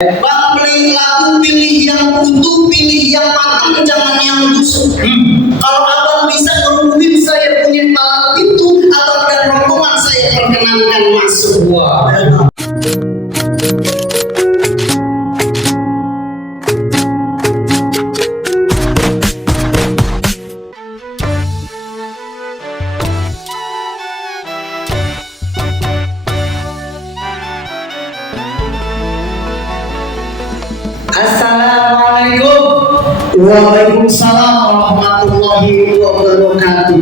Bang, beli lagu pilih yang utuh, pilih yang matang, jangan yang busuk. Kalau abang bisa ngerubuhin saya punya palang pintu, abang dan rombongan saya perkenankan masuk. Wah. Assalamualaikum. Waalaikumsalam warahmatullahi wabarakatuh.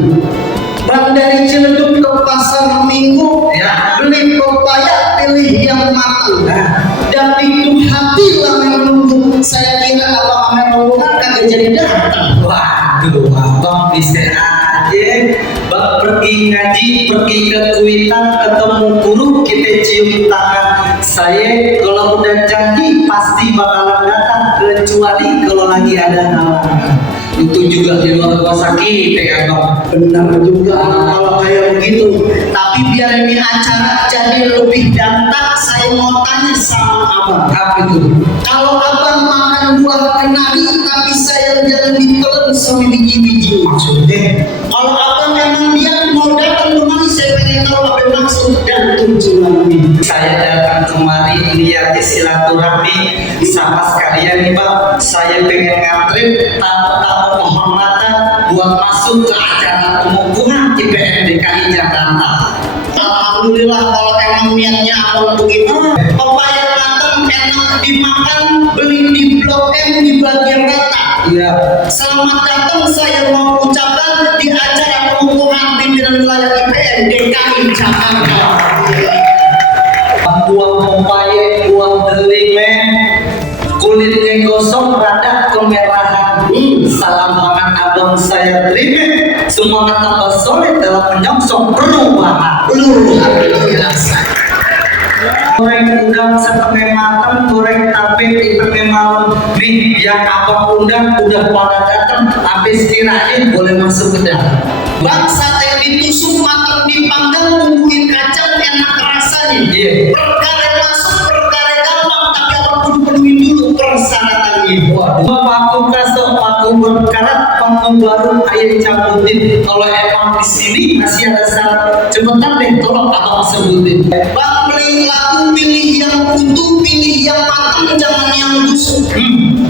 Bang, dari Ciledug ke pasar Minggu, Ya. beli pepaya pilih yang matang. Dan itu hati lah menunggu. Saya kira abang ame rombongan kagak jadi datang. Waduh, abang bisa aja. Bang pergi ngaji, pergi ke Kuitang, ketemu guru, kita cium tangan. Saya kalau udah janji pasti bakalan datang, kecuali kalau lagi ada halangan. Itu juga di luar kuasa kita ya bang. Benar juga kalau kayak begitu. Tapi biar ini acara jadi lebih dantang, saya mau tanya sama abang. Apa itu? Kalau abang makan buah kenari, tapi saya jangan ditelan sama biji-biji. Maksudnya? Kalau abang memang dia mau datang kemari, saya pengen tahu apa yang maksud dan tujuannya. Saya datang kemari niat silaturahmi sama sekalian nih bang. Saya pengen nganterin tamu-tamu kehormatan buat masuk ke acara pengukuhan IPN DKI Jakarta. Alhamdulillah kalau emang niatnya abang begitu. Pepaya matang enak dimakan, beli di Blok M di bagian rata. Iya. Selamat datang saya mau ucapkan di acara pengukuhan pimpinan wilayah IPN DKI Jakarta. Buah pepaya, buah delime, kulitnya gosong rada kemerahan. Salam pangan abang saya terima. Semangat tambah solid dalam menyongsong perubahan. Luar biasa. Goreng udang setengah matang, goreng tape setengah malam. Nih yang abang undang udah pada datang. Habis kirain boleh masuk ke dalam. Bang, sate ditusuk matang dipanggang, bumbuin kacang enak rasanya. Iya. Perkara masuk, perkara gampang, tapi abang kudu penuhin dulu persyaratannya. Waduh. Paku kasok, paku berkarat, paku baru air cabutin. Kalau emang di sini masih ada syarat, cepetan deh tolong abang sebutin. Bang, beli lagu pilih yang utuh, pilih yang matang, jangan yang busuk.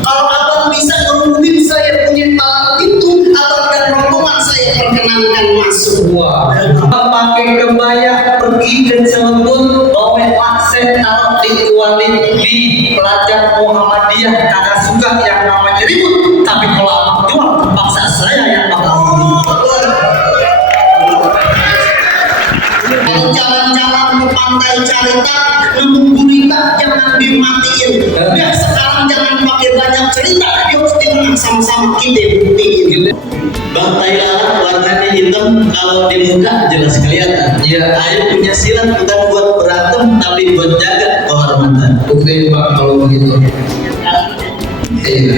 Kalau abang bisa ngerubuhin saya punya palang pintu, abang dan rombongan saya perkenankan masuk. Wah, pakai kebaya pergi ke Cirebon, bawa aksen taruh di kuali di pelajar Muhammadiyah kagak suka yang namanya ribut, tapi kalau abang jual terpaksa saya yang bakal Kalau jalan-jalan ke pantai Carita, nemu gurita jangan dimatiin. Biar sekarang jangan pakai banyak cerita, yuk kita sama-sama kita buktiin. Bang Thailand warnanya hitam, kalau di muka jelas kelihatan. Ya, ayo punya silat bukan buat berantem, tapi buat jaga kehormatan. bukti pak kalau begitu. Iya.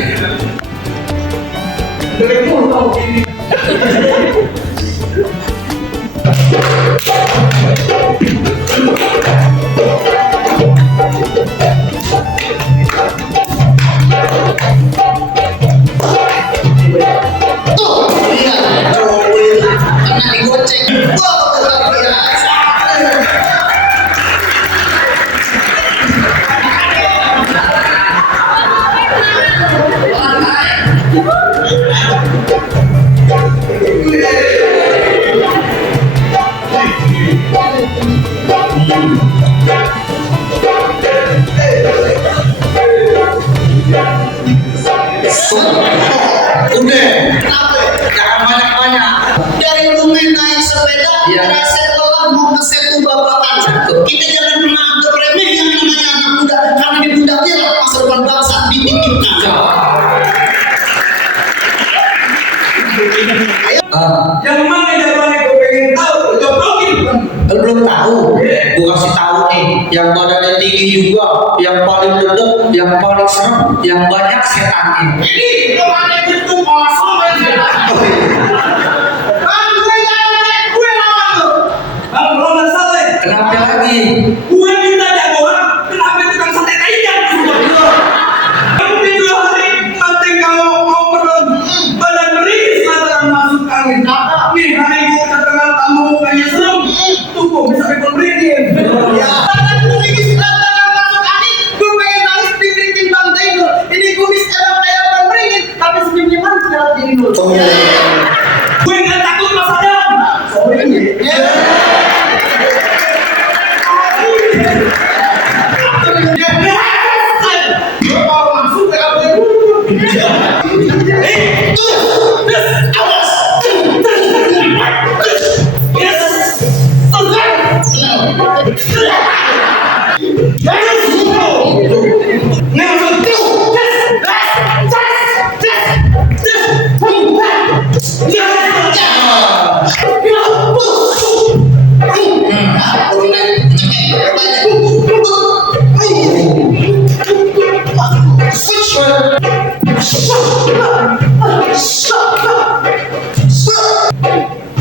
Tuh, lihat, join, kena digoceng. Wah, luar biasa. Udah, Kenapa? jangan banyak-banyak. Dari rumah naik sepeda, Iya. rasa lelah mau ke setu babakan. Kita jangan pernah anggap remeh yang namanya anak muda, karena di pundaknya lah masa depan bangsa dititipkan. Yang mana jawabannya gue pengen tahu, joblokin. Belum tahu, gue kasih tahu nih. Yang badannya tinggi juga, yang paling dedek, yang paling serem, yang banyak setannya. Ini kemana itu kosong aja. Bang, gue jangan gue lawan lo. Bang, lo nggak salah. Kenapa lagi? Gue minta jagoan, kenapa tukang sate ayam?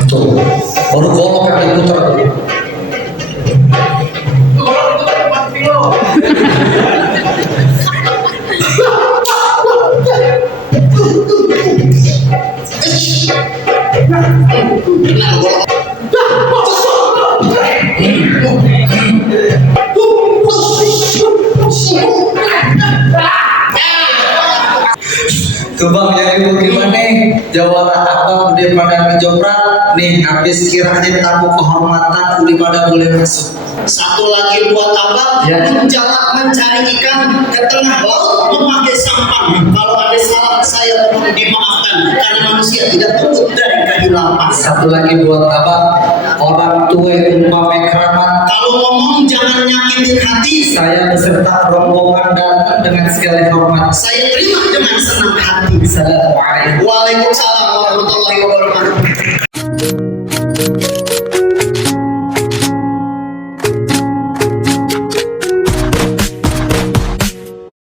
Tuh, baru golok yang diputar. Tuh bang, jadi bagaimana? Jawara abang udah pada ngejoprak nih, habis kiranya tamu kehormatan udah pada boleh masuk. Satu lagi buat abang, Ya. menjala mencari ikan ke tengah laut memakai sampan. Kalau ada salah saya mohon dimaafkan karena manusia tidak luput dari kehilapan. Satu lagi buat abang, orang tua yang umpamai keramat. Kalau ngomong jangan nyakitin hati. Saya beserta rombongan datang dengan segala hormat. Saya terima dengan senang hati. Assalamualaikum. Waalaikumsalam warahmatullahi wabarakatuh.